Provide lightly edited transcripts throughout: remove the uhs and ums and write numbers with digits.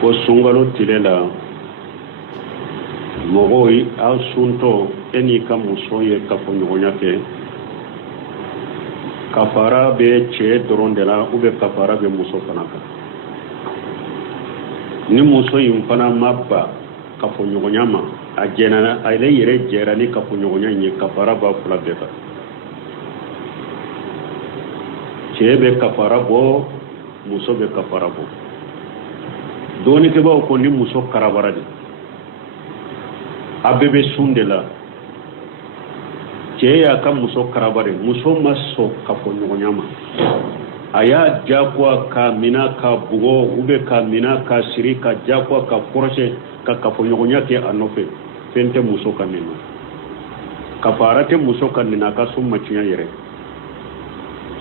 ko sungalo tilela mogoi a sunto eni ka muso ye kafo ɲɔgɔnya kɛ kafara bɛ cɛ dɔrɔn de la ubiyɛn kafara bɛ muso fana kan ni muso in fana ma ba kafo ɲɔgɔnya ma a jɛnna ale yɛrɛ jɛra ni kafo ɲɔgɔnya in ye kafara b'a fila bɛɛ kan cɛ bɛ kafara bɔ muso bɛ kafara bɔ dɔɔnikɛbaaw ko ni muso karabara de a bɛɛ bɛ sun de la cɛ y'a ka muso karabara muso ma sɔn kafo ɲɔgɔnya ma a y'a jagoya ka minɛ ka bugɔ ubiyɛn ka minɛ ka siri ka jagoya ka kɔrɔsɛ ka kafo ɲɔgɔnya kɛ a nɔfɛ fɛn tɛ muso ka nin na kafara tɛ muso ka nin na a ka sun ma tiɲɛ yɛrɛ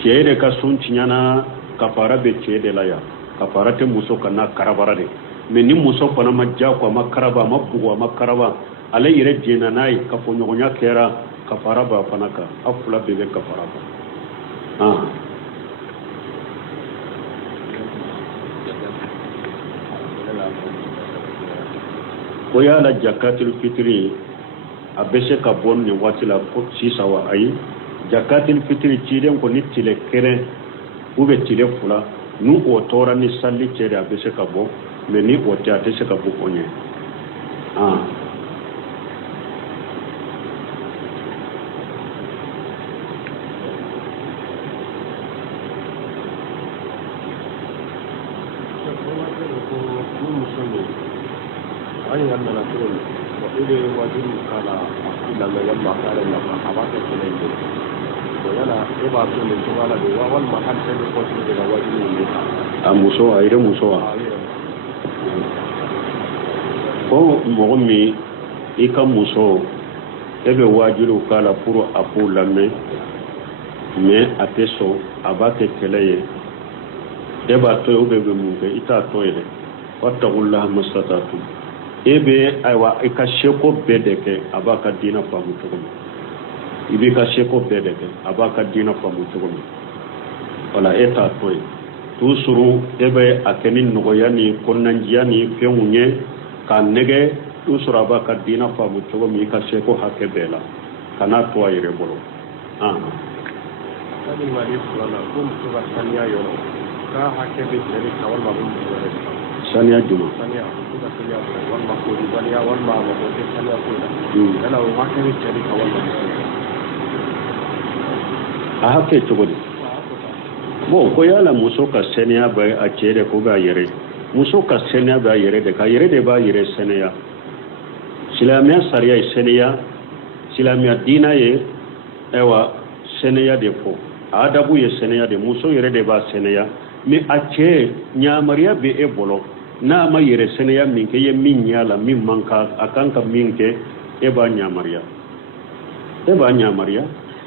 cɛ de ka sun tiɲɛna kafara bɛ cɛ de la yan kafara tɛ muso ka na karabara de mais ni muso fana ma jagoya a ma karaba a ma bugɔ a ma karaba ale yɛrɛ jɛnna n'a ye kafo ɲɔgɔnya kɛra kafara b'a fana kan a fila bɛɛ bɛ kafara kan ko yala jakatul fitri a bɛ se ka bɔ nin waati la ko sisan wa ayi jakatul fitri cilen ko ni tile kelen ou bien tile fila n'u o tora ni sali cɛ de a bɛ se ka bɔ mais ni o tɛ a tɛ se ka bɔ o ɲɛ a muso a yɛrɛ muso wa ko mɔgɔ min i ka muso e bɛ wajibiw k'a la pour a k'o lamɛn mais a tɛ sɔn a b'a kɛ kɛlɛ ye e b'a to ye ou bien bɛ mun kɛ i t'a to ye dɛ wattaqullaha mastata'tum e bɛ ayiwa i ka seko bɛɛ de kɛ a b'a ka diinɛ faamu cogo min i b'i ka seko bɛɛ de kɛ a b'a ka diinɛ faamu cogo min wala e t'a to ye toujours e bɛ a kɛ ni nɔgɔya ni kɔnɔnandiya ni fɛnw ye k'a nɛgɛ toujours a b'a ka diinɛ faamu cogo min i ka seko hakɛ bɛɛ la kan'a to a yɛrɛ bolo saniya juma a hakɛ cogo di bon ko yala muso ka saniya bɛ a cɛ de ko bɛ a yɛrɛ muso ka saniya bɛ a yɛrɛ de ka yɛrɛ de b'a yɛrɛ saniya silamɛya sariya ye saniya silamɛya diinɛ ye ayiwa saniya de fɔ a adabu ye saniya de muso yɛrɛ de b'a saniya mais a cɛ ɲamariya bɛ e bolo n'a ma yɛrɛ saniya min kɛ i ye min ɲɛ a la min man kan a kan ka min kɛ e b'a ɲamariya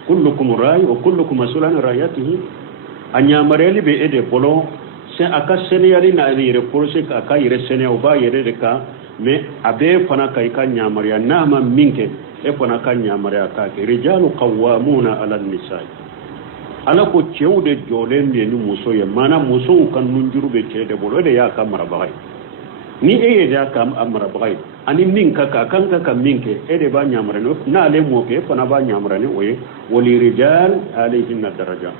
kullukum ra'i wa kullukum mas'ulun an ra'iyatihi a ɲamariyali bɛ e de bolo a ka saniyali n'a yɛrɛ kɔlɔsi a ka yɛrɛ saniya o b'a yɛrɛ de kan mais a bɛ fana ka i ka ɲamariya n'a ma min kɛ e fana ka ɲamariya k'a kɛ rijalu qawwamuna ala nisa'i ala ko cɛw de jɔlen bɛ ni muso ye maanaam musow ka nunjuru bɛ cɛ de bolo o de y'a ka marabaga ye ni e ye de y'a ka marabaga ye ani min ka kan a kan ka min kɛ e de b'a ɲamariya n'ale m'o kɛ e fana b'a ɲamariya ni o ye walirijal alayhinna daraja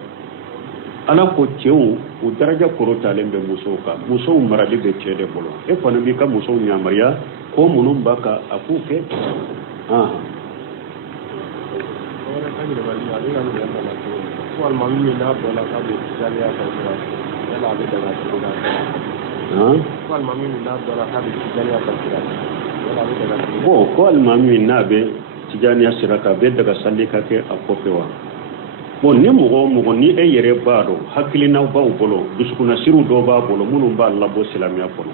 ala ko cɛw o daraja korotalen bɛ musow kan musow marali bɛ cɛ de bolo e fana b'i ka musow ɲamariya ko minnu b'a kan a k'u kɛ bon ko alimami n'a bɛ tijaniya sira kan a bɛ daga sali ka kɛ a kɔfɛ wa bon ni mɔgɔ o mɔgɔ ni e yɛrɛ b'a dɔn hakilinaw b'aw bolo dusukunnasiriw dɔw b'a bolo minnu b'a labɔ silamɛya kɔnɔ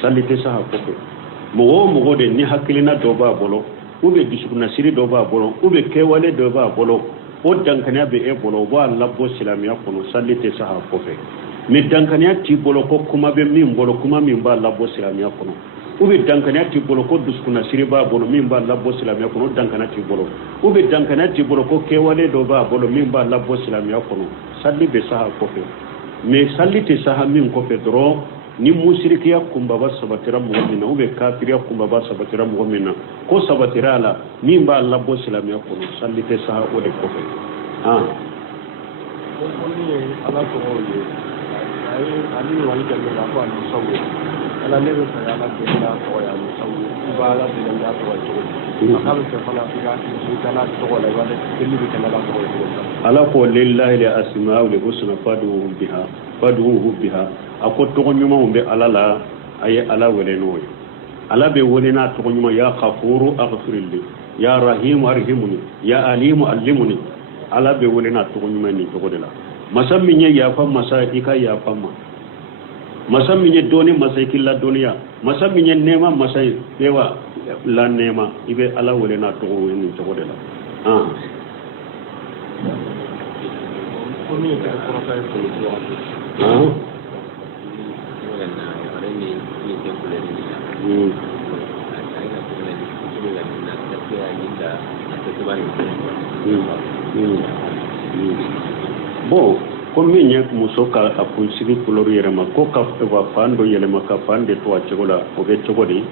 sali tɛ se a kɔfɛ mɔgɔ o mɔgɔ de ni hakilina dɔw b'a bolo ou bien dusukunnasiri dɔw b'a bolo ou bien kɛwale dɔw b'a bolo o dankaniya bɛ e bolo o b'a labɔ silamɛya kɔnɔ sali tɛ se a kɔfɛ mais dankaniya t'i bolo ko kuma bɛ min bolo kuma min b'a labɔ silamɛya kɔnɔ ou bien dankaniya t'i bolo ko dusukunnasiri b'a bolo min b'a labɔ silamɛya kɔnɔ o dankaniya t'i bolo ou bien dankaniya t'i bolo ko kɛwale dɔ b'a bolo min b'a labɔ silamɛya kɔnɔ sali bɛ se a kɔfɛ mais sali tɛ se a min kɔfɛ dɔrɔn ni musirikiya kumbaba sabatira mɔgɔ min na ou bien kafiriya kumbaba sabatira mɔgɔ min na ko sabatira a la min b'a labɔ silamɛya kɔnɔ salli tɛ sa o de kɔfɛ ala tɔgɔw ye ale ye wali kɛ min na ko alimusaw ye ala ne bɛ fɛ ala deli n'a tɔgɔ ye alimusaw ye i b'a ala deli n'a tɔgɔ ye cogo di a k'a bɛ fɛ fana i ka ala tɔgɔ la i b'a deli bɛ kɛ ala tɔgɔ ye cogo di ala ko lillahi la asma'u li husna fad'uhu biha a ko tɔgɔ ɲumanw bɛ ala la a ye ala wele n'o ye ala bɛ wele n'a tɔgɔ ɲuman ya ghafuru aghfirli ya rahimu arhamuni ya alimu allimuni ala bɛ wele n'a tɔgɔ ɲuman nin cogo de la masa min ye yafa masa i ka yafa ma masa min ye dɔɔni masa i k'i la dɔɔniya masa min ye nɛɛma masa ye wa la nɛɛma i bɛ ala wele n'a tɔgɔ nin cogo de la bon comme min ye muso ka a kunsigi kulɔru yɛrɛma ko ka fan dɔ yɛlɛma ka fan de to a cogo la o bɛ cogo di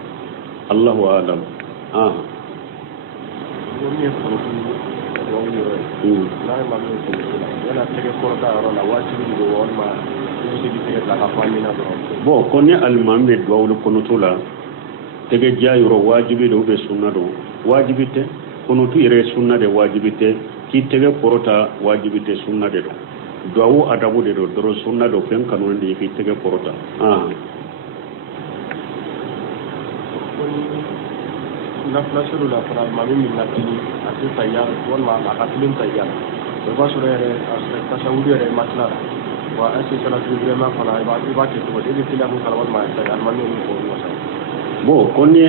allahu alam bon ko ni alimami bɛ duwawuli kɔnɔto la tɛgɛ ja yɔrɔ wajibi do bɛ sunna do wajibi tɛ kɔnɔtu yɛrɛ sunna de wajibi tɛ k'i tɛgɛ kɔrɔta wajibi tɛ sunna de do duwawu adabu de do dɔrɔn sunna do fɛn kanu de k'i tɛgɛ kɔrɔta nafilasiru la fana alimami min natili a tɛ tayya walima a ka tilen tayya o b'a sɔrɔ yɛrɛ tasawudu yɛrɛ ma tila la wa est-ce que salatu vraiment fana i b'a kɛ cogo di e bɛ teliya mun kala walima alimami min fɔ olu wasa bon ko ni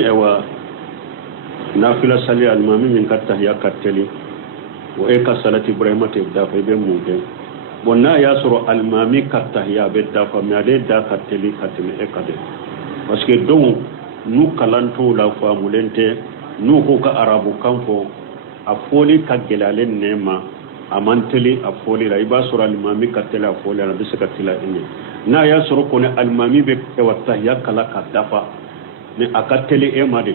nafila sali alimami min ka tahiya ka teli o e ka salati ibrahima tɛ dafa i bɛ mun kɛ bon n'a y'a sɔrɔ alimami ka tahiya a bɛ dafa mais ale da ka teli ka tɛmɛ e ka dɛ parce que donc n'u kalan t'o la faamulen tɛ n'u ko ka arabukan fɔ a fɔli ka gɛlɛ ale nɛ ma a man teli a fɔli la i b'a sɔrɔ alimami ka teli a fɔli la a bɛ se ka teli a ɲɛ n'a y'a sɔrɔ kɔni alimami bɛ tahiya kala ka dafa mais a ka teli e ma de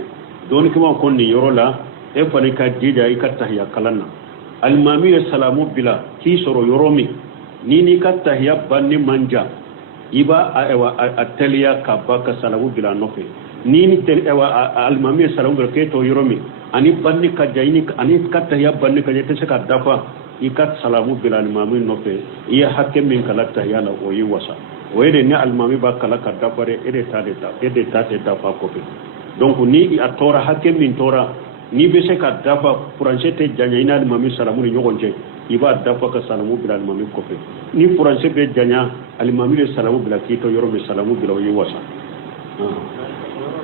dɔɔnikɛma ko nin yɔrɔ la e fana ka jija i ka tahiya kalan na alimami ye salamu bila k'i sɔrɔ yɔrɔ min n'i ka tahiya banni man ja i b'a a teliya ka ba ka salamu bila a nɔfɛ ni alimami ye salamu bila k'e t'o yɔrɔ min ani banni ka ja ani ka tahiya banni ka ja i tɛ se ka dafa i ka salamu bila alimami nɔfɛ i ye hakɛ min kala tahiya la o y'i wasa o ye de ni alimami b'a kala ka dafa de e de ta tɛ dafa kɔfɛ donc ni a tɔɔra hakɛ min tɔɔra n'i bɛ se ka dafa furancɛ tɛ janya i ni alimami salamu ni ɲɔgɔn cɛ i b'a dafa ka salamu bila alimami kɔfɛ ni furancɛ bɛ janya alimami de salamu bila k'i to yɔrɔ min salamu bila o y'i wasa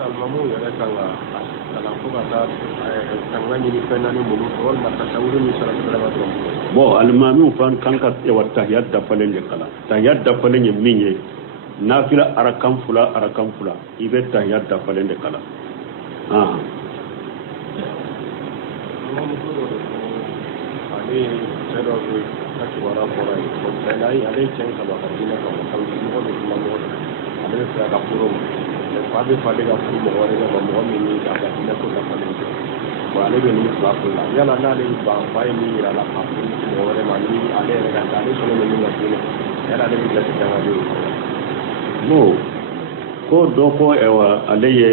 alimamu yɛrɛ kan ka kalan fo ka taa tanga ɲini fɛn naani minnu fɛ walima tasawuru ni salati ibrahima dɔrɔn bon alimamiw fan kan ka tahiya dafalen de kalan tahiya dafalen ye min ye nafila arakan fula i bɛ tahiya dafalen de kalan ale cɛ dɔ bɛ ka kibaruya fɔra ye ale ye cɛ in kanu a ka diinɛ kama kabini mɔgɔ bɛ kuma mɔgɔ la ale bɛ fɛ a ka furu ma fa bɛ falen ka furu mɔgɔ wɛrɛ ma mɔgɔ min ni a ka diinɛ ko dafalen tɛ bon ale bɛ nin fila furu la yala n'ale ban fa ye min yira la ka furu mɔgɔ wɛrɛ ma ni ale yɛrɛ ka ale sɔnni bɛ min ka diinɛ yala ale bɛ jate dangaden ye bon ko dɔ ko ale ye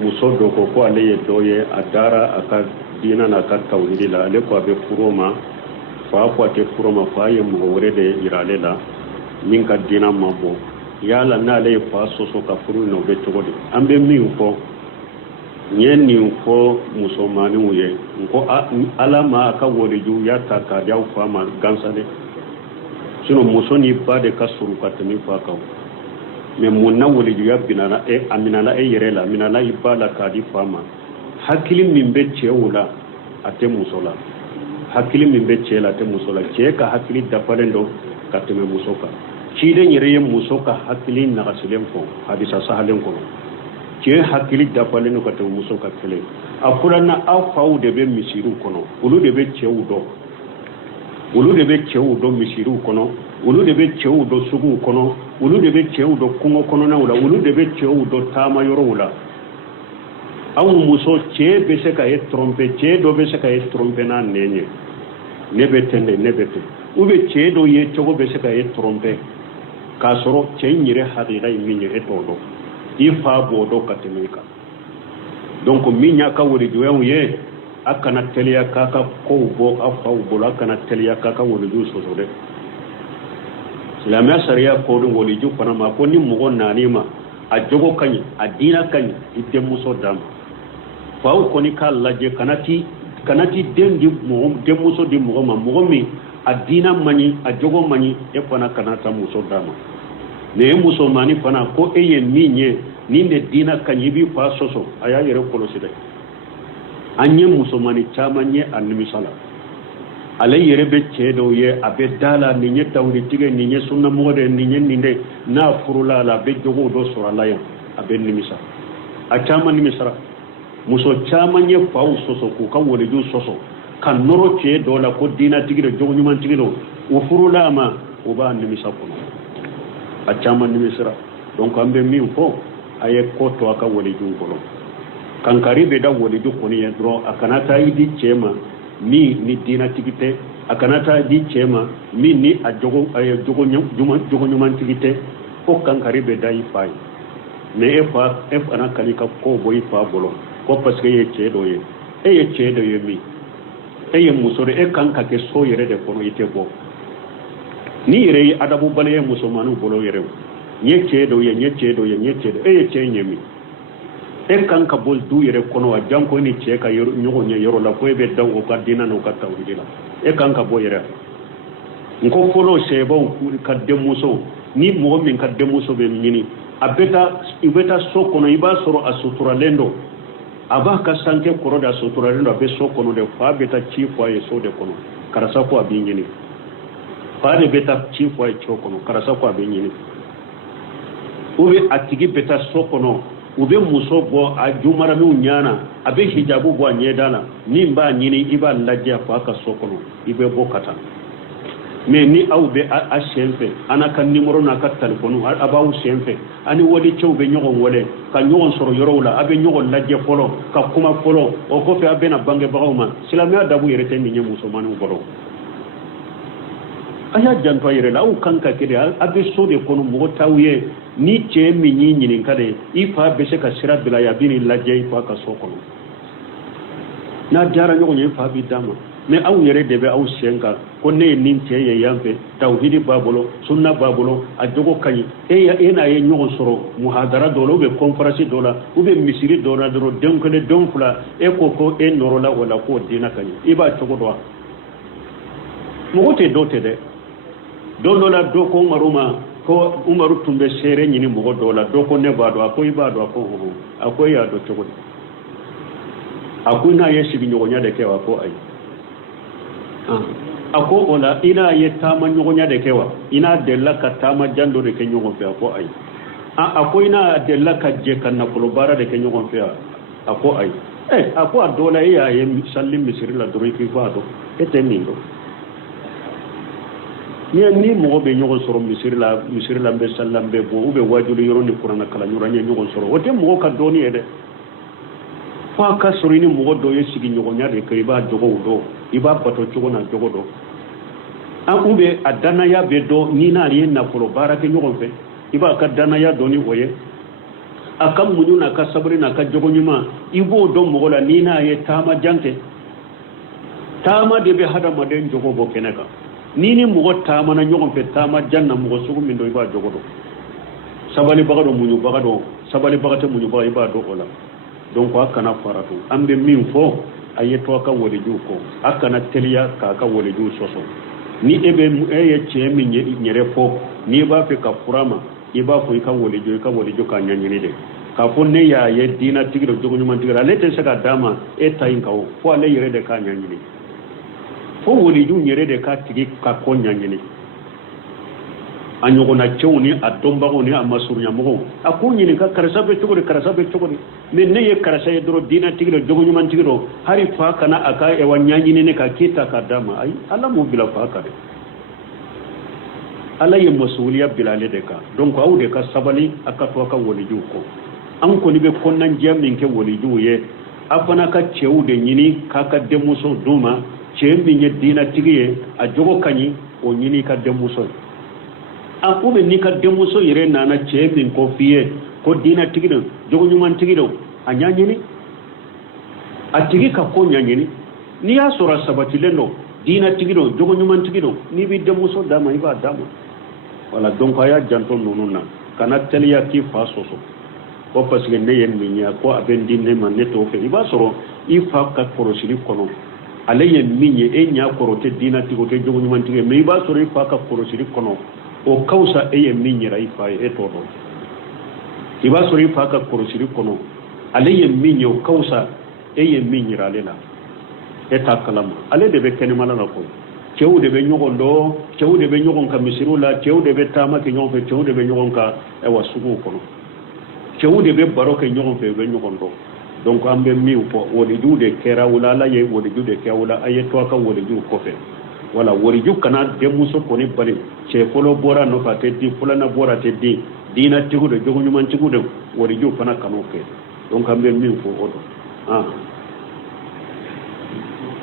muso dɔ ko ale ye dɔ ye a dara a ka diinɛ n'a ka tawhidi la ale ko a bɛ furu ma fa ko a tɛ furu ma fa ye mɔgɔ wɛrɛ de yira ale la min ka diinɛ ma bɔ yala n'ale ye fa sɔsɔ ka furu in na o bɛ cogo di an bɛ min fɔ n ye nin fɔ musomaninw ye n ko ala ma a ka walijuya ta k'a di aw fa ma gansan dɛ sinon muso ni ba de ka surun ka tɛmɛ fa kan mais mun na walijuya a minɛna e yɛrɛ la a minɛna i ba la k'a di fa ma hakili min bɛ cɛw la a tɛ muso la hakili min bɛ cɛ la a tɛ muso la cɛ ka hakili dafalen don ka tɛmɛ muso kan ciden yɛrɛ ye muso ka hakili nagasilen fɔ hadisa sahalen kɔnɔ cɛ hakili dafalen don ka tɛmɛ muso ka kɛlɛ a fɔra na aw faw de bɛ misiriw kɔnɔ olu de bɛ cɛw dɔn misiriw kɔnɔ olu de bɛ cɛw dɔn suguw kɔnɔ ulu de be cew do kungo kono na wala ulu de be cew do tama yoro wala awu muso ce be se ka e trompe ce do be se ka e trompe na nenye nebe tende nebete ube ce do ye cogo be se ka e trompe ka soro ce nyire haqiqa minni e todo ifa bodo katemeka donc minya ka wori joyo ye akana telia kaka ko bo afa bo akana telia kaka wori ju so de la ma sharia ko do wori ju pana ma ko ni mo nani ma a jogo kanyi a dina kanyi ite muso dam faw ko ni kala je kanati dendi mo de muso di mo ma mo mi a dina mani a jogo mani e pana kanata muso dama ne muso mani pana ko eye minye ni ne dina kanyi bi fa soso aya yere kolosi de anye muso mani chamanye annimisala alay yere be cedo ye abe dala ni nye tawri tige ni nye sunna mode ni nye ninde na furula la be jogo do sura la yan abe nimisa a chama nimisara muso chamanye faw soso ko ka wole ju soso kan noro cedo la ko dina tige jogo nyuman tige do o furula ma o ba nimisa ko a chama nimisara donc ambe mi fo aye ko to aka wole ju ko kankari be da wole ju ko ni dro akanata idi chema ni dina tigite akanata di chema mi ni a jogo nyuman tigite ko kankari be dai fai ne e ana kalika ko boy fa bolo ko parce que ye chedo ye mi ye musore e kanka ke so yere de kono ite bo ni yere adabu bale musomanu bolo yere nye chedo ye ye chenyemi e kanka bol du yere kono wa janko ni cheka yoro nyogo nye yoro la ko be daw o kadina no katta udila e kanka bo yere nko folo sebo ka demuso ni mo min ka demuso be nyini ibeta so kono iba soro asutura lendo aba ka sanke koro da asutura lendo be so kono de fa beta chifu ay so de kono karasa ko abi nyini fa de beta chifu ay cho kono karasa ko abi nyini ube atigi beta so kono ube muso bo a jumara mi nyana abe hijabu bo nyedana ni mba nyini iba lajja fa ka sokono ibe bo kata me ni awbe a shenfe ana kan numero na ka telefonu abawu shenfe ani wodi chewbe nyogon wole ka nyogon soro yorowla abe nyogon lajja folo ka kuma folo o ko fe abe na bange bagawma silamiya dabu yere tan ni muso manu boro aya janto yere la u kanka kede abe so de kono mo tawye ni ce mi nyini kade ifa be se ka sira bila ya bini lajja ifa ka sokono na jara nyogo nyi fa bi dama me aw yere debe aw shenka ko ne nin ce ye yambe tawhidi babolo sunna babolo a jogo kanyi ena ye nyogo soro muhadara dolo be conference dola ube misiri dola doro denkele donfula e ko e norola wala ko dina kanyi iba jogo do mo te dote de donola do ko maruma ko umaru tumbe sere nyini mo dola do ko ne bado akoy bado akoy ya do jogo akuna yesi bi nyogonya de kewa ko ay ako ola ina ye tama nyogonya de kewa ina della ka tama jando de ke nyogon fe ako ay ako ina della ka je kan na ko bara de ke nyogon fe ako ay ako dola ya ye sallim misri la dori ki fado etenindo ni mo be nyogon soro misri la be sallam be bo ube wajulu yoro ni qur'ana kala nyuranya nyogon soro wote mo ka doni ede fa ka sorini mo do yesigi nyogonya de ke ba jogo do iba bato jogo na jogo do ube adana ya be do ni na ri na folo barake nyogon fe iba ka dana ya do ni oye akam munyu na ka sabri na ka jogo nyima ibo do mo la ni na ye tama janke tama de be hada ma den jogo bo kenaka ni mo tama na nyogon fe tama janna mo sugu min do iba jogo do sabali bagado munyu bagado sabali bagate munyu ba iba do ola donc akana faratu ambe min fo ayeto ka wole juko akana telia ka wole ju soso ni ebe eye chemi nyere fo ni ba fe ka furama iba fo ka wole ju ka nyanyini de ka fo ne ya ye dina tigiro jogo nyuma tigiro lete saka dama e tayin ka fo ale yere de ka nyanyini fo wole ju nyere de ka tigi ka ko nyanyini anyogo na chewni adomba ko ni amasurunya mo akunyi ni ka karasa be chogori me ne ye karasa ye dro dina tigiro jogo nyuma tigiro hari fa kana aka e wanyanyi ne ka kita ka dama ai alla mo bila fa ka de ala ye masuliya bilale de ka donc aw de ka sabali akato ka waliju ko an ko ni be konnan jamin ke waliju ye afana ka cewu de nyini kaka demuso duma cembi nye dina tigiye a jogo kanyi o nyini ka demuso a ko be ni ka demuso yere nana cembi ko fiye ko dina tigido jogo nyuman tigido a nyanyini a tigi ka ko nyanyini ni ya sura sabati lendo dina tigido jogo nyuman tigido ni bi demuso dama iba dama wala donc aya janto nonuna kana teliya ki fa soso ko parce que ne yen minya ko aben dinne man ne to fe iba soro ifa ka korosiri kono ale yen minye e nya korote dina tigo te jogo nyuman tige me iba soro ifa ka korosiri kono o kausa e yen minye ra ifa e to do iba soro ifa ka korosiri kono ale yen minye o kausa e yen minye ra lela e ta kalama ale de be kenema na ko cew de be nyogondo cew de be nyogon ka misirula cew de be tama ke nyon fe cew de be nyogon ka e wasugo kono cew de be baro ke nyogon fe be nyogondo donc ambe mi ko woni juude kera wala la ye woni juude ke wala ayeto ka woni ju ko fe wala wori ju kana de muso ko ni bari ce folo bora no fa te di fulana bora te di dina tigu de jogu nyuman tigu de wori ju fana kanu ke donc ambe mi ko odo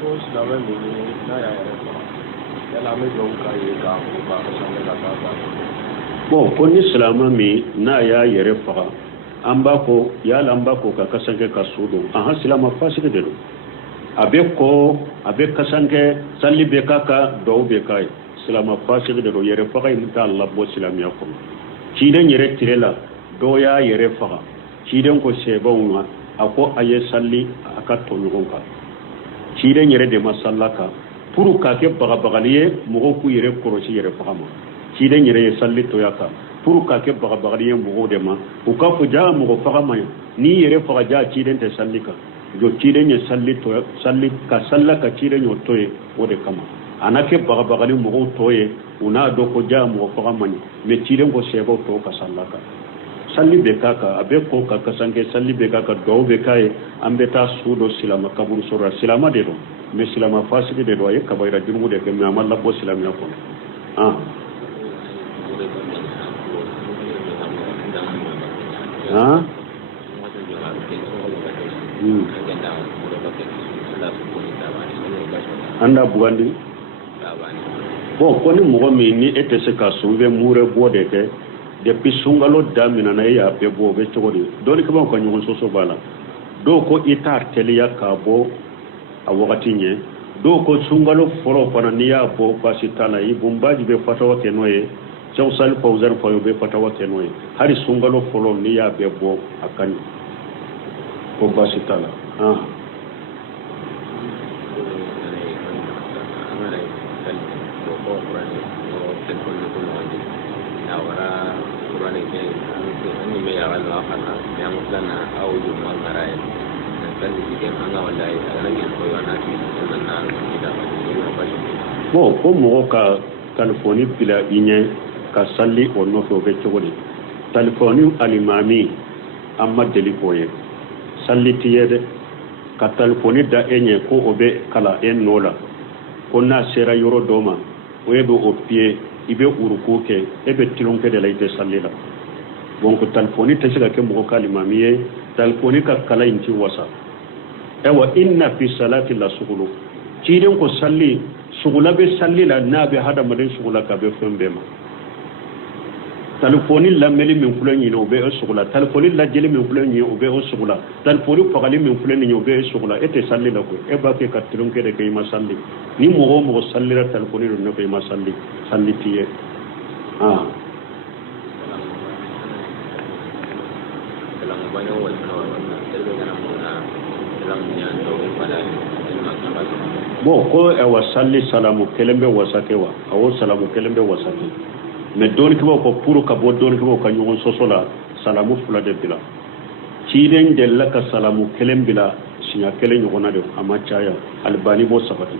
ko islamu ni na ya la me do ka ye ka ko ba sa me la ba bon ko ni islamu mi na ya yere fa ambako yala ambako ka kasange ka sudo aha silama fasike de abe kasange salli be kaka do be kai silama fasike de yere fa kai ta Allah bo silamiya ko ci den yere tirela do ya yere fa ci den ko seba unwa ako aye salli aka to nyonka ci den yere de masallaka puru ka ke bagaliye mo ko yere korosi yere fa ma ci den yere salli to yaka pour ka ke bagariyen bugo de ma u ka fu ja mo faga ma ni yere faga ja ci den te sallika jo ci den ye salli to salli ka sallaka ci den yo toye o de kama anake bagari mo toye una do ko ja mo faga ma ni me ci den ko sebo to ka sallaka salli be kaka abe ko ka kasange salli be kaka do be kai ambe ta sudo silama kaburu sura silama de do me silama fasiki de do ay kabayra jurmu de ke me amalla bo silamiya ko anda bugandi bon ko ni mo mi ni ete se ka sumbe mure bode ke depuis sungalo damina na ya be bo be chogodi doni ko ko nyugo soso bala do ko itar teliya ka bo a wakati nye do ko sungalo foro pana ni ya bo pasitana yi bumbaji be fatawa ke noye cew sal fawzar fayo be fatawa ke noye hari sungalo foro ni ya be bo akani ko pasitala bon ko mo ka telefoni bila inye ka salli o no to be chogodi telefoni alimami amma deli boye salli tiyede ka telefoni da enye ko obe kala en nola ko na sera yoro doma o ebe o pie ibe uruko ke ebe tilonke de laite sallila bon ko telefoni tesiga ke mo ka alimami telefoni ka kala inti wasa ewa inna fi salati la sughulu ciden ko salli sugula be salli la nabe hada maden sugula ka be fembe ma telefoni la meli min fulani no be sugula telefoni la jeli min fulani o be sugula telefoni fagali min fulani no be sugula ete salli la ko e ba ke ka tilonke de kay ma salli ni mo salli la telefoni no kay ma salli tiye bon ko e wa salli salamu kelembe wasake wa awo salamu kelembe wasake me doni ko pour ka bo doni ko ka nyon sosola salamu fula de bila ciden de la ka salamu kelembe la sinya kelen nyona de amachaya albani bo sabati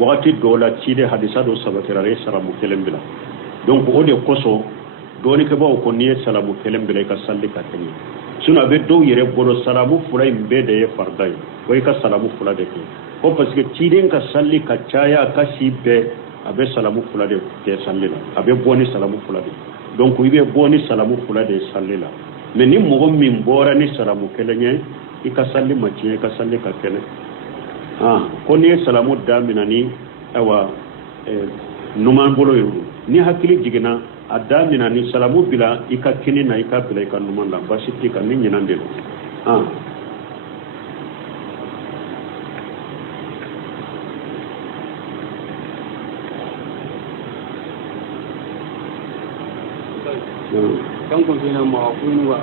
wakati dola cide hadisa do sabati re salamu kelembe la donc o de koso doni ko ni salamu kelembe la ka salli ka tani suna be do yere bolo salamu fula imbe de fardai ko ka salamu fula de ko parce que ciden ka salli ka chaya ka sibe abe salamu fula de ke sallila abe boni salamu fula de donc ibe boni salamu fula de sallila mais ni mogo min bora ni salamu kelenye ika salli maciye ka salli ka kene ko ni salamu damina ni awa numan bolo yuru ni hakili jigina adamina ni salamu bila ika kini na ika bila ika numan la basiti ka ni nyinande kan ko fina ma ko ni wa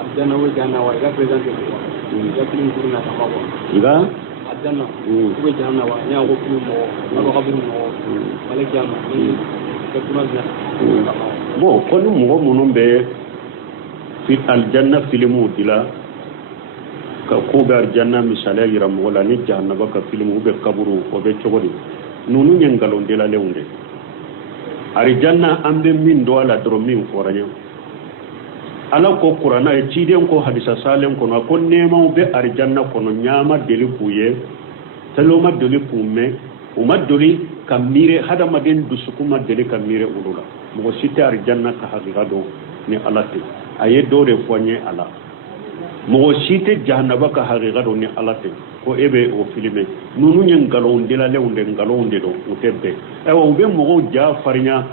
adana wa jana wa ga present ko ya filin kurna ta ba iga adana ko jana wa nya ko filin mo na ko bin mo wala jama ni ko kuma na bon ko ni mo munun be fi aljanna filimu dila ka ko be aljanna misala yira mo wala ni jahannaba ka filimu be kaburu ko be chogodi nunu nyengalon dila lewnde arijanna ambe min do ala dro min foranya ala ko qur'ana e ciden ko hadisa salen ko ko nema be arijanna ko no nyama deli buye taloma deli pumme uma doli kamire hada maden dusukuma deli kamire ulula mo sita arijanna ka haqiqa do ni alate aye do re fonye ala mo sita jahannaba ka haqiqa do ni alate ko ebe o filime nunu nyen galon dela lewnde galon de do utebbe e o be mo ja farnya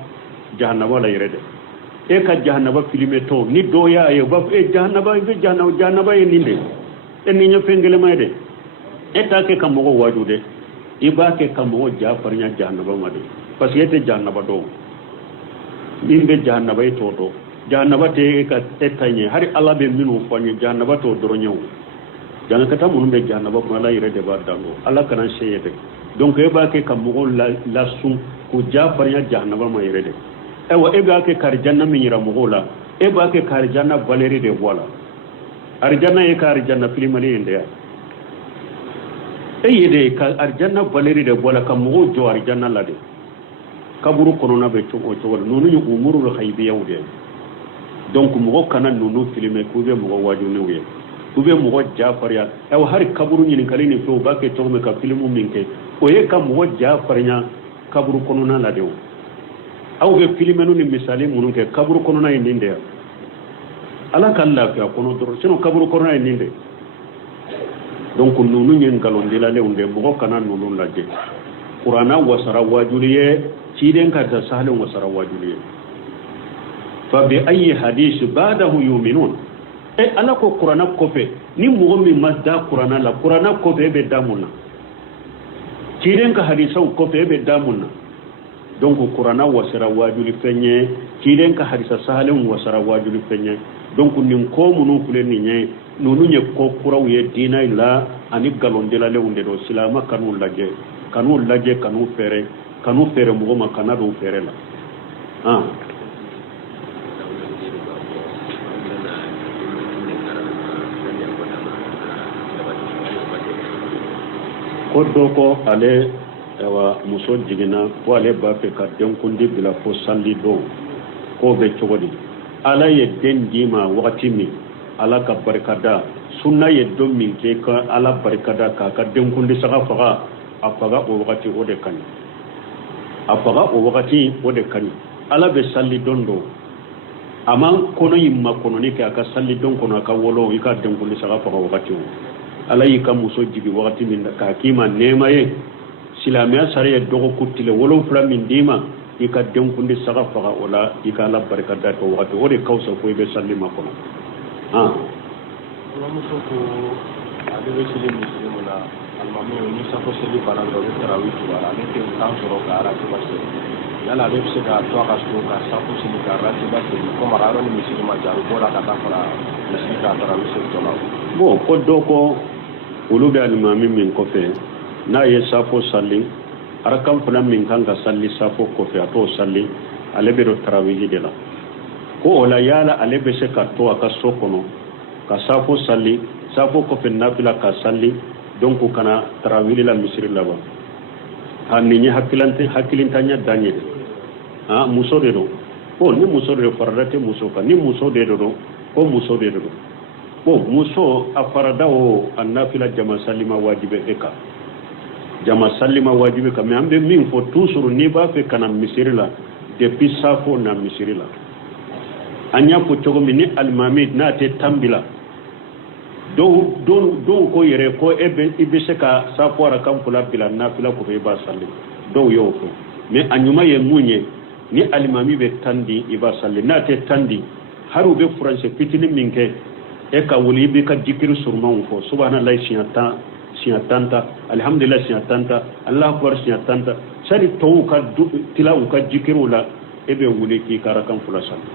jahannaba la yirede e ka jahannaba filime to ni do ya e ba e jahannaba be jahannaba e ninde en ni nyofengele mayde e ta ke kam mo wajude e ba ke kam mo ja farnya jahannaba made parce que te jahannaba do nimbe jahannaba e to do jahannaba te ka tetanye hari Allah be minu fonye jahannaba to doro nyaw jana kata mun be jahannaba ko la yirede ba dango Allah kana sheyete donc e ba ke kam mo la sun ko ja farnya jahannaba ma yirede ewa ebe ke karjanna min yira mogola ebe ke karjanna valeri de wala arjanna e karjanna filimali inde ya yede ka arjanna valeri de wala ka mogo jo arjanna lade kaburu kono na be to wala nonu ñu umurul khaybiya wude donc mogo kana nonu filime ko be mogo waju ne wiye ko be mogo jafar ya ewa har kaburu ñini kali ni to ba ke to me ka filimu min ke o ye ka mogo jafar nya kaburu kono na lade o aw be filimenu ni misali munun ke kaburu kono na indinde ala kala ka kono doro sino kaburu kono na indinde donc nunu nyen galon dila le unde bugo kana nunu laje qur'ana wasara wajuliye ciden ka ta sahalin wasara wajuliye fa bi ayi hadith ba'dahu yu'minun ala ko qur'ana kofe ni mugo mi madda qur'ana la qur'ana kofe be damuna ciden ka hadisa kofe be damuna donc qur'ana wasara wajuli fenye kiden ka hadisa sahalen wasara wajuli fenye donc nin ko munu kule ni nye nunu nye ko kuraw ye dina ila ani galon de la leunde do silama kanu laje kanu fere mo ma kana do fere la ko doko ale ewa muso jigina ko ale ba fe ka den kundi bila fo salli do ko be cogodi ala ye den dima wakati mi ala ka barkada sunna ye don min ke ka ala barkada ka den kundi saka faga afaga o wakati o de kani afaga o wakati o de kani ala be salli dondo aman kono yimma kono ni ka salli don kono ka wolo ika den kundi saka faga wakati o ala yi ka muso jigi wakati min ka kima nema ye silamiya sariya dogo kutile wolo fula min dima ika denkundi saga faga wala ika la barkada to wakati o de kausa ko be sallima kono muso ko ade be sili muslimuna almami ni safo sili bana do be tarawih wala ne ke kan soro ka ara to basse yala be se ka to ka so ka safo sili ka ara to basse ko mararo ni muslima jaru ko la ka ta fara muslima tarawih so to la bo ko doko ulu be almami min ko fe na ye safo salli arakam fana min kan ka salli safo ko fe ato salli ale be do tarawih de la ko ola yala ale be se ka to aka so kono ka safo salli safo ko fe nafila ka salli donc kana tarawih la misri la ba hanni ni hakilintanya danye muso de do ko ni muso de faradate muso ka ni muso de do ko muso de do ko muso afarada o annafila jama sallima wajibe eka jama sallima wajibi ka mais ambe min fo toujours ni ba fe kana misiri la depuis safo na misiri la anya ko cogo min ni almami na te tambila do ko yere ko ibe se ka safo ara kam fula bila na fila ko be ba salli do yo ko mais anyuma ye munye ni almami be tandi iba salli na te tandi haru be français pitini minke e ka wuli be ka jikiru surman fo subhanallahi siyatanta alhamdulillah siyatanta allah akbar siyatanta sari to ka tilawu ka jikiru la e be wuli ki kara kam fula salli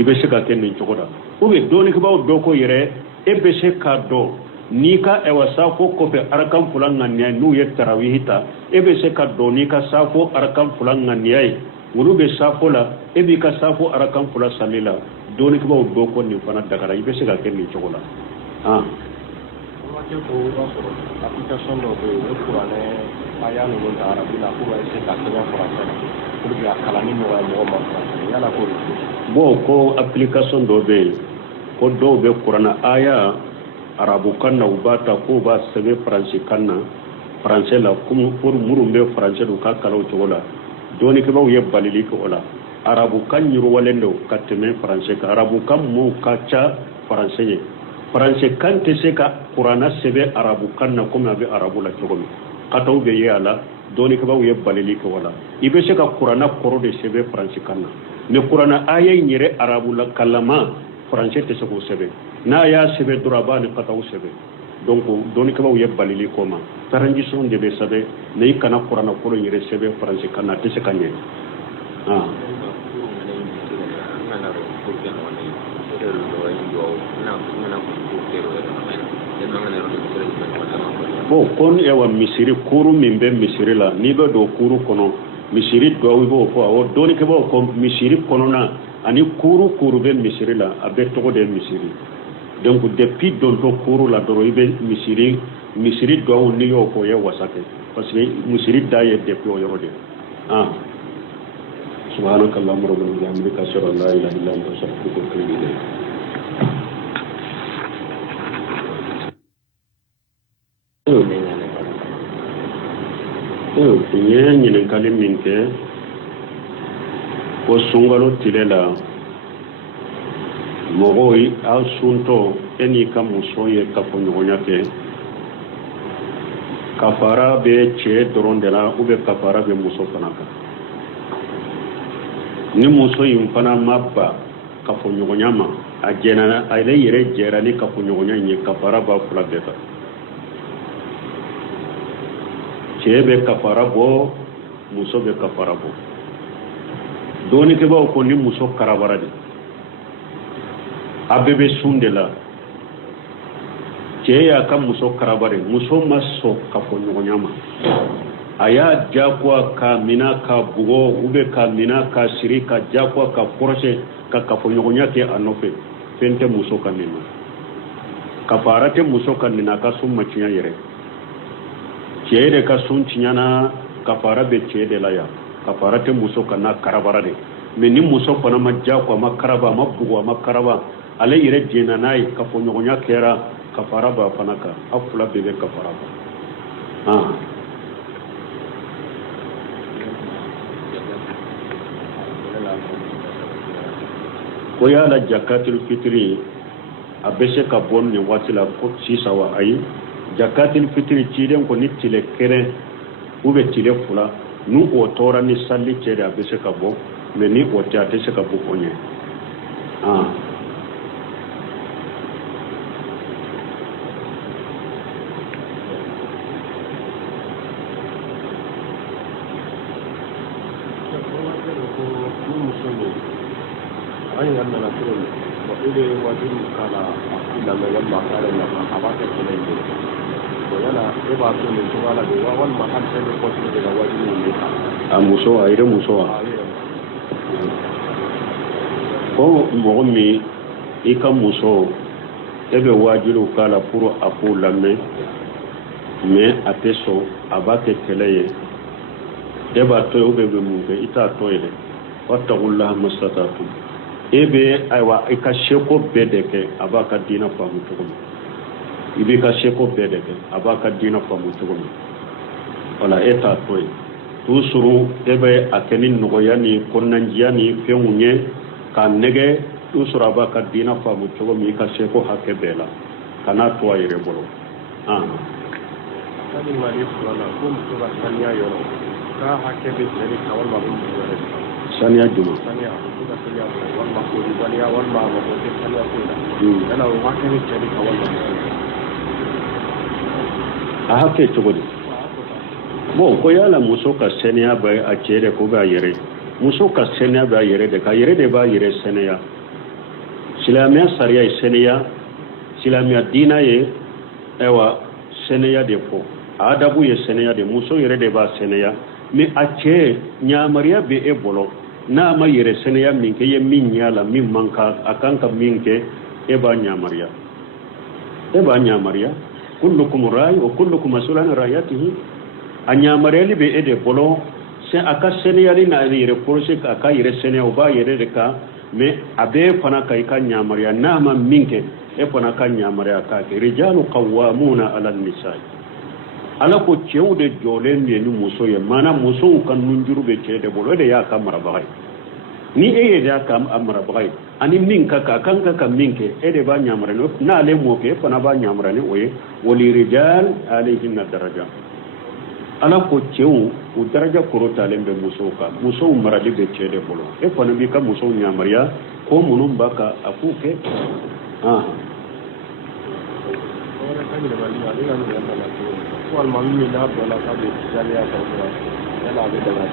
ibe se ka ken ni jogoda o be doni ko bawo do ko yere e be se ka do ni ka e wasa ko ko be arkam fulan nganya nu ye tarawihita e be se ka do ni ka safo arkam fulan nganya wulu be safo la e bi ka safo arkam fulan salila doni ko bawo do ko ni fana dagara ibe se ka ken ni jogoda ko application do be o kurane aya no do arabina ko ba se ka kenya français pour que akalani mo ma yala ko bo ko application do be ko do be qur'ana aya arabu kanna ubata ko ba sebe français kanna français la comme pour murumbe français do ka kala to wala doni ke ba ye balili ko wala arabu kan yuru walendo kateme français ka arabu kam mo kacha français français kan te se ka qur'ana sebe arabu kanna comme be arabu la to kato be yala doni ke ba ye balili ko wala ibe se ka qur'ana koro de sebe français kanna mais qur'ana aya nyere arabu la kalama français te se ko sebe na ya sebe duraba ne kata o sebe donc doni ka ba ye balili ko ma transition de be sebe ne kana qur'ana ko nyere sebe français kana te se kanye bo kon ewa misiri kuru mimbe misiri la ni be do kuru kono misiri do wo ko o doni ke bo ko misiri kono na ani kuru be misiri la abe to de misiri donc depuis don to kuru la do ibe misiri do ni yo ko ye wasake parce que misiri da ye depuis o yorode subhanakallahumma rabbana wa bihamdika ashhadu an la ilaha illa anta astaghfiruka wa atubu ilayk tiɲɛ ɲininkali min kɛ ko sunkalo tile la mɔgɔw aw suntɔ e n'i ka muso ye kafoɲɔgɔnya kɛ kafara bɛ cɛ dɔrɔn de la ou bien kafara bɛ muso fana kan ni muso in fana ma ba kafoɲɔgɔnya ma a jɛnna a yɛrɛ jɛra ni kafoɲɔgɔnya in ye kafara b'a fila bɛɛ kan cɛ bɛ kafara bɔ muso bɛ kafara bɔ dɔɔni kɛ b'aw ko ni muso karabara de a bɛɛ bɛ sun de la cɛ y'a ka muso karabara muso ma sɔn kafoɲɔgɔnya ma a y'a diyagoya ka minɛ ka bugɔ ou bien ka minɛ ka siri ka diyagoya ka forcer ka kafoɲɔgɔnya kɛ a nɔfɛ fɛn tɛ muso ka nin na kafara tɛ muso ka nin na a ka sun ma tiɲɛ yɛrɛ cɛ de ka sun tiɲɛna kafara bɛ cɛ de la yan kafara tɛ muso ka n'a karabara de mais ni muso fana ma diyagoya a ma karaba a ma bugɔ a ma karaba ale yɛrɛ jɛnna n'a ye kafoɲɔgɔnya kɛra kafara b'a fana kan aw fila bɛɛ bɛ kafara kan ko yala jakatul fitri a bɛ se ka bɔ nin waati la ko sisan wa ayi jakatul fitri cilen ko ni tile kelen ou bien tile fila n'u o tora ni sali cɛ de a bɛ se ka bɔ mais ni o tɛ a tɛ se ka bɔ o ɲɛ a muso a yɛrɛ muso wa ko mɔgɔ min i ka muso e bɛ wajibiw k'a la pour a k'o lamɛn mais a tɛ sɔn a b'a kɛ kɛlɛ ye e b'a to ye ou bien bɛ mun kɛ i t'a to ye dɛ wattaqullaha mastata'tum e bɛ ayiwa i ka seko bɛɛ de kɛ a b'a ka diinɛ faamu cogo min i b'i ka seko bɛɛ de kɛ a b'a ka diinɛ faamu cogo min wala eta toy tusuru ebe akeni nogoya ni konnanjiya ni fenunye ka nege tusura ba ka dina famu cogo mi ka seko hakke bela kana to ayre bolo kadi mari fulana kum to ba sanya yoro ka hakke be seri kawal ma bum yoro sanya juma sanya to ba sanya wal ma ko di waliya wal ma ma ko te sanya ko da ana wa hakke be seri kawal ma a hakke cogo di bon ko yala muso ka senya ba a cere ko ba yere muso ka senya ba yere de ka yere de ba yere senya silamiya sariya senya silamiya dina ye ewa senya de fo adabu ye senya de muso yere de ba senya mi a ce nyamariya be e bolo na ma yere senya min ke ye min yala min manka akan ka min ke e ba nyamariya kullukum ra'i wa kullukum mas'ulun ra'yatihi anyamareli be ede bolo se aka seneyali na yere porose aka yere sene o ba yere de ka me abe fana kai kan nyamariya na ma minke e fana kan nyamariya ka ke rijalu qawwamuna 'ala an-nisa ala ko cewde jole ne ni muso ye mana muso kan nunjuru be cede bolo de ya kamara bagay ni e ya kam amara bagay ani minka ka kan ka minke e de ba nyamara no na le mo ke fana ba nyamara ne oye wali rijal alayhin daraja ala ko cewu u daraja korota lembe muso ka muso maradi be cede bolo e fana bi ka muso nyamariya ko munum baka afuke wal mami na dola ka be jaliya ka yana be daga